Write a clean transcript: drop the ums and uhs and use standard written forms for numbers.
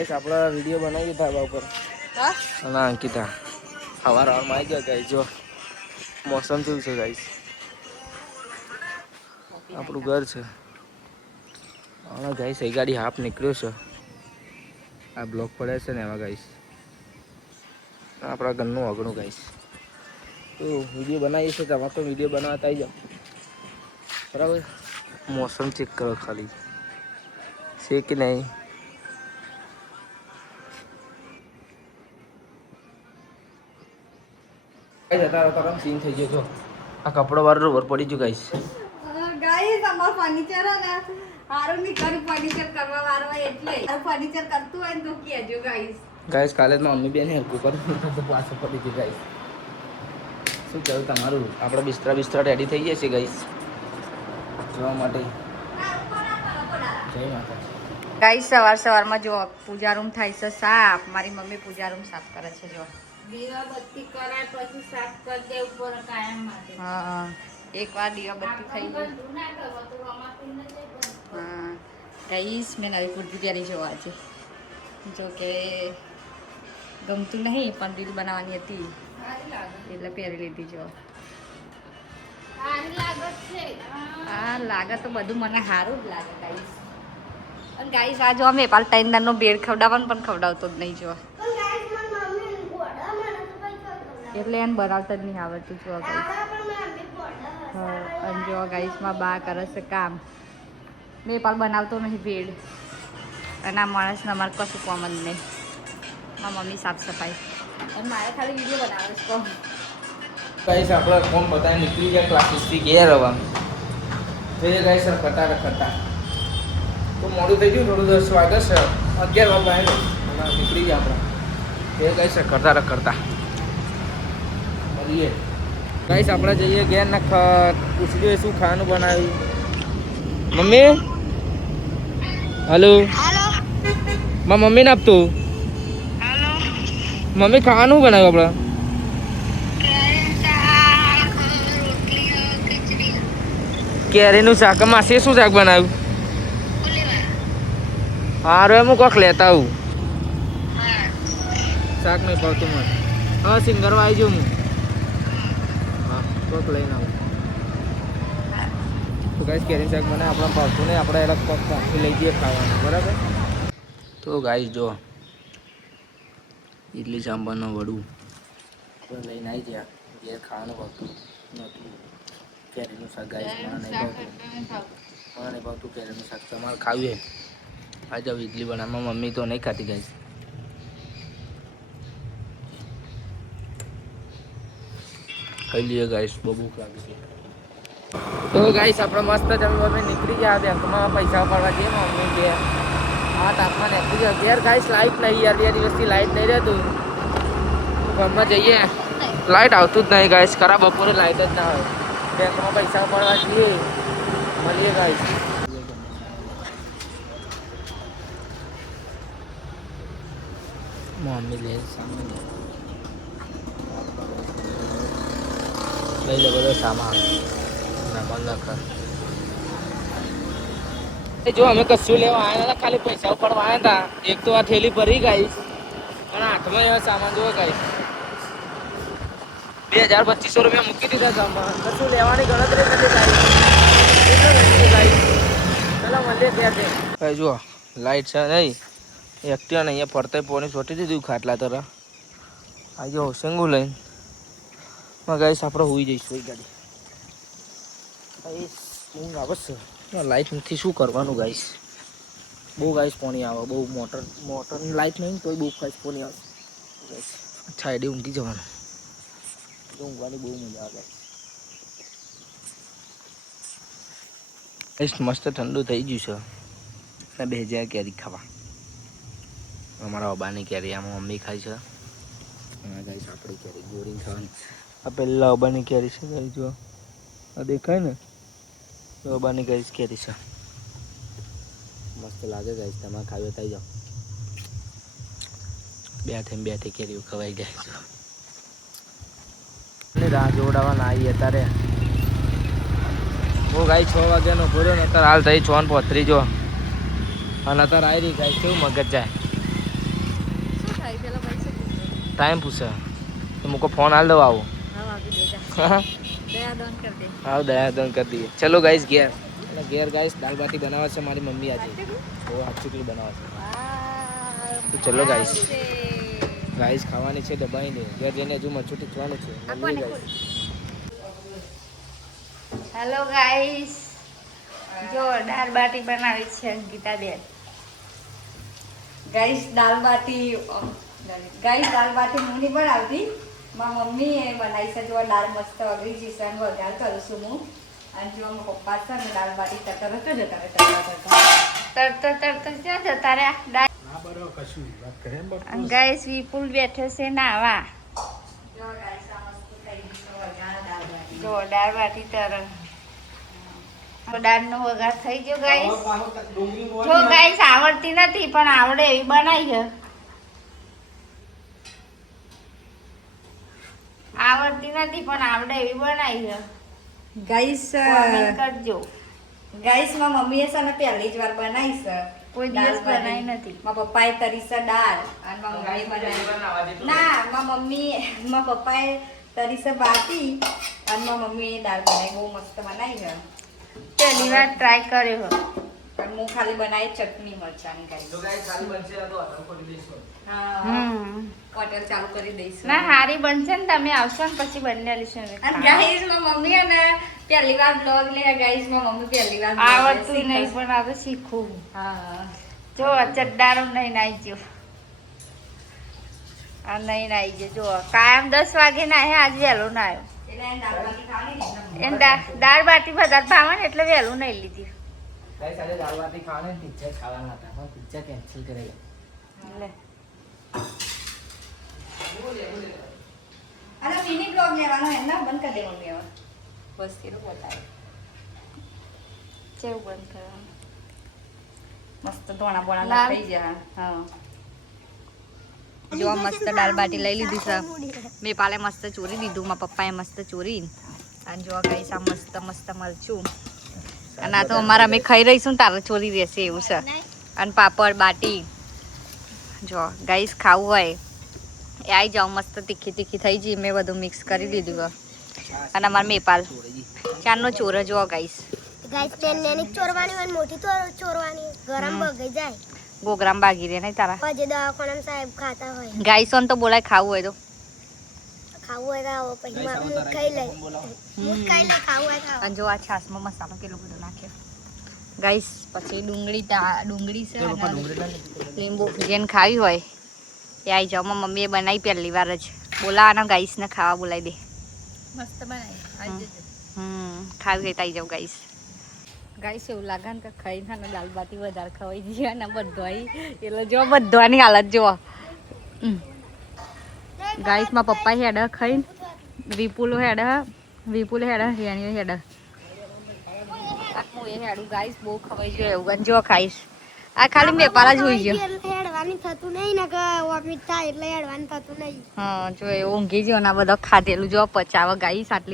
Guys આપણે video બનાવી ધાબા ઉપર. હા અને અંકિતા સવારમાં આવી ગયા ગાઈસ. જો મોસમ કેવું છે ગાઈસ. આપણું ઘર છે. હા ગાઈસ એ ગાડી હાફ નીકળ્યો છે. આ બ્લોક પડે છે ને એમાં ગાઈસ. આપણા ઘરનું અગણું ગાઈસ. તો વિડીયો બનાવીએ છીએ તમારે તો વિડીયો બનાવતા આવી જાઓ. બરાબર. મોસમ ચેક કરો ખાલી છે કે નહીં. જતા સીન થઈ ગયો છો. આ કપડો વાળો રોબર પડી ગયો ગાઈસ. ગાઈસ અમાર ફર્નિચર ને હારું ની ઘર ફર્નિચર કરવા વાળો એટલે ફર્નિચર કરતું હોય ને તો કહેજો ગાઈસ. ગાઈસ કાલે તો મમ્મી બેન હેલ્પ કરી તો પાછો પડી ગયો ગાઈસ. શું કહેવું તમારું? આપણે બિસ્તરા રેડી થઈ ગયા છે ગાઈસ જોવા માટે. જય માતા. ગાઈસ સવારમાં જો પૂજા રૂમ થાય છે સાફ. મારી મમ્મી પૂજા રૂમ સાફ કરે છે. જો દીવાબત્તી કરાય પછી સાફ કરી દે ઉપર કાયમ માટે. હા એકવાર દીવાબત્તી થઈ ગઈ. હા ગાઈસ મેં નવી કુર્તી પહેરી જો આજે. જો કે ગમતું નહીં પણ રીલ બનાવવાની હતી એટલે પહેરી લીધી. જો હા લાગે તો બધું મને સારું જ લાગે ગાઈસ. અને ગાઈસ આ જો અમે પાલ ટાઈનનો બેડ ખવડાવવાનું પણ ખવડાવતો જ નહીં. જો એટલે એને બનાવતા જ નહીં આવડતું. જો ગાઈસ હા અને જો ગાઈસમાં બા કરે છે કામ. મેં પાલ બનાવતો નહીં બેડ. અને આ માણસને અમારે કશું કોમ જ નહીં. મારી મમ્મી સાફ સફાઈ અને મારે ખાલી વિડીયો બનાવે છે. કોમ ગાઈસ આપણે કોમ બતાવી નીકળી ગયા ક્લાસીસથી ઘેર હવા. જોઈએ ગાઈસ કરતા તો મોડું થઈ ગયું થોડું. 10 વાગે છે 11 વાગે આવ્યો નીકળી ગયા આપણે. એ ગાઈસ કરતા મળીએ. ગાઈસ આપણે જઈએ ઘેર ને પૂછી જોઈએ શું ખાવાનું બનાવ્યું. મમ્મી હલો મારા મમ્મીને આપતું. મમ્મી ખાવાનું બનાવ્યું આપણે. કેરીનું શાક. માસી શું શાક બનાવ્યું? હારું એમ હું કોક લેતા આવું. શાક નહીં ભાવતું મને. હા સિંગરમાં આવી જાઉં હું. હા કોક લઈને આવું. તો ગાઈસ કેરીનું શાક મને આપણા ભાવતું નહીં. આપણે અલગ કોક કાપી લઈ જઈએ ખાવાનું. બરાબર. તો ગાઈસ જો ઇડલી સાંભારનું વડું તો લઈને આવી ગયા. ઘેર ખાવાનું ભાવતું નહોતું. કેરીનું શાક ગાઈસ મને નહીં ભાવતું કેરીનું શાક. તમારે ખાવું આ જાવ ઇડલી બનાવવામાં. મમ્મી તો નહીં ખાતી ગાઈસ. ખાઈ લઈએ ગાઈસ બહુ ભૂખ લાગી છે. તો ગાઈસ આપણે મસ્ત જમી નીકળી ગયા. બેંકમાં પૈસા ઉપાડવા જઈએ. મમ્મી કે હા તાપમાન નીકળી ગયા. ઘેર ગાઈસ લાઈટ નહીં યાર. 2 દિવસથી લાઈટ નહીં રહેતું. ગામમાં જઈએ લાઈટ આવતું જ નહીં ગાઈસ. ખરા બપોરે લાઈટ જ ના હોય. બેંકમાં પૈસા ઉપાડવા જઈએ. મળીએ ગાઈસ. મમ્મી લે સામાન લઈ લે બધો સામાન જો અમે કશું લેવા આવ્યા હતા. ખાલી પૈસા ઉપાડવા આવ્યા હતા. એક તો આ થેલી ભરી ગાઈસ અને હાથમાં એવા સામાન જોવે ગાઈસ. 2200 રૂપિયા મૂકી દીધા સામાન. કશું લેવાની ગણતરી નથી ગાઈસ. ચલો મળીએ ત્યાં. જુઓ લાઈટ છે નહીં. એક્ટિવા ને અહીંયા ફરતા પોણી છોટી દીધું ખાટલા તરફ. આજે હોશંગું લઈને ગાઈસ આપણે હોઈ જઈશું. એ ગાડી ઊંઘ આવે છે. લાઈટ નથી શું કરવાનું ગાઈસ. બહુ ગાઈસ પાણી આવે. બહુ મોટરની લાઈટ નહીં તોય બહુ ગાઈસ પાણી આવે. સાઈડે ઊંઘી જવાનું. ઊંઘવાની બહુ મજા આવે ગાઈસ. મસ્ત ઠંડુ થઈ ગયું છે ને 2000 કેરી ખાવા. અમારા અબાની કેરી આમાં મમ્મી ખાય છે. અને ગાઈસ આપણી કેરી ગોરી ખાવાની. આ પહેલાં અબાની કેરી છે ગાઈસ. જો આ દેખાય ને તો અબાની ગાઈસ કેરી છે. મસ્ત લાગે ગાઈસ. તમારે ખાવી થઈ જાઓ. બે થી કેરીઓ ખવાઈ જાય છે. રાહ જોડાવા આવી અત્યારે. હું ગાઈ 6 વાગ્યાનો ભર્યો ને અત્યારે હાલ થઈ 6:35 જો. અને અત્યારે આવી રહી ગાઈસ. કેવું મગજ જાય. ભાઈ પેલો ભાઈ શું પૂછે? ટાઈમ પૂછે તો મુકો ફોન હાલ દો આવો હા આપી દેજા. દયા દાન કર દે. આવો દયાદન કરી દઈએ. ચલો ગાઈસ ઘેર. અને ઘેર ગાઈસ દાલ બાટી બનાવે છે મારી મમ્મી આજે. તો હાચુકલી બનાવે છે. તો ચલો ગાઈસ. ગાઈસ ખાવાની છે દબાઈને. ઘેર જઈને હજુ મચુટી થવાનું છે. Mummy guys. હેલો ગાઈસ, જો દાળ બાટી બનાવી છે ગીતાબેન. ગાઈસ દાળ બાટી દાળ બાટી હું નહીં બનાવતી, મારી મમ્મી એ બનાવી છે. જો દાળ મસ્ત વગરી જશે અને વઘાર કરું છું હું. અને જો મારા પપ્પા છે ને દાળ બાટી તરત જતા રહ્યા. ગાઈસ વિપુલ બેઠો છે નાવા. જો દાળ બાટી તરત દાળનો વઘાર થઈ ગયો ગાઈસ. જો ગાઈસ આવડતી નથી પણ આવડે એવી બનાવી છે. આવડતી નથી પણ આવડે એવી બનાવી છે ગાઈસ. કરજો ગાઈસ. મારા મમ્મીએ છે ને પહેલી જ વાર બનાવી છે. કોઈ દિવસ બનાવી નથી. મારા પપ્પાએ તરી છે દાળ અને મારા મમ્મીએ બનાવી. ના, મારા પપ્પાએ તરી છે બાટી અને મારા મમ્મીએ દાળ બનાવી. બહુ મસ્ત બનાવી છે. પહેલી વાર ટ્રાય કર્યો પણ હું ખાલી બનાવી ચટણી મરચાની. ગાઈસ ખાલી બનશે તો હોટલ ખોલી દઈશું. હોટલ ચાલુ કરી દઈશું. ના હારી બનશે ને તમે આવશો ને પછી બંને લઈશું. અને ગાઈસ મારી મમ્મી ને પહેલી વાર બ્લોગ લે. ગાઈસ મારી મમ્મી પહેલી વાર આવડતું નહીં પણ આ તો શીખું. હા જો ચડ્ડારો નહીં નાઈ ગયો. આ નહીં નાઈ ગયો. જો કાયમ 10 વાગે નાહે, આજ વહેલો ના આવ્યો. દાળ બાટી વધારે ભાવે ને એટલે વહેલું નહીં લીધી. દાળ બાટી ખાવાને પિઝા ખાવાના હતા પણ પિઝા કેન્સલ કરેલા. અરે મિની બ્લોગ લેવાનો એના બંધ કરી દે મમ્મી. હવે બસ એટલું બતાવે. કેવું બંધ કરવાનું? મસ્ત ધોણા બોણા થઈ ગયા. હા જો મસ્ત દાળ બાટી લઈ લીધી છે. મેં પાલે મસ્ત ચોરી દીધું, મારા પપ્પાએ મસ્ત ચોરી. અને જો ગાઈસ આ મસ્ત મસ્ત મરચું. અને આ તો અમારા અમે ખાઈ રહીશું ને તારે ચોરી રહેશે એવું છે. અને પાપડ બાટી. જો ગાઈસ ખાવું હોય એ આવી જાઓ. મસ્ત તીખી તીખી થઈ ગઈ. મેં બધું મિક્સ કરી દીધું. અને અમારા મેપાલ ચારનો ચોર જો ગાઈસ. ગાઈસ બેન ચોરવાની હોય મોટી તો ચોરવાની ગરમ બગઈ જાય. ગોગ્રામ બાગી રે નહીં તારા. પછી દવાખાના સાહેબ ખાતા હોય. ગાઈસ ઓન તો બોલાય ખાવું હોય તો. ખાવું હોય તો આવો પછી ખાઈ લે. ખાઈ લે ખાવું હોય તો. અને જો આ છાસમાં મસાલો કેટલો બધો નાખ્યો. ગાઈસ પછી ડુંગળી છે લીંબુ જેને ખાવી હોય એ આવી જાઓ. મારી મમ્મીએ બનાવી પહેલી વાર જ. બોલાવાનો ગાઈસને ખાવા બોલાવી દે. મસ્ત બનાવી. ખાવી હોય તો આવી જાઓ ગાઈસ. ગાઈસ એવું લાગે ને કે ખાઈ ને દાલ બાટી વધારે ખવાઈ જાય ને બધું એટલે જો બધાની હાલત જુઓ. ગાઈસ માં પપ્પા હેડ ખાઈને વિપુલ હેડ રેણીઓ હેડ આખું એ હેડું. ગાઈસ બહુ ખવાઈ ગયો એવું જો ખાઈશ. આ ખાલી મેપાલા જોઈ ગયો. હેડવાની થતું નહીં ને કે ઓફિસ થાય એટલે હેડવાનું થતું નહીં. હા જો એવું ઊંઘી ગયો ને આ બધો ખાધેલું જો પચાવ. ગાઈસ આટલી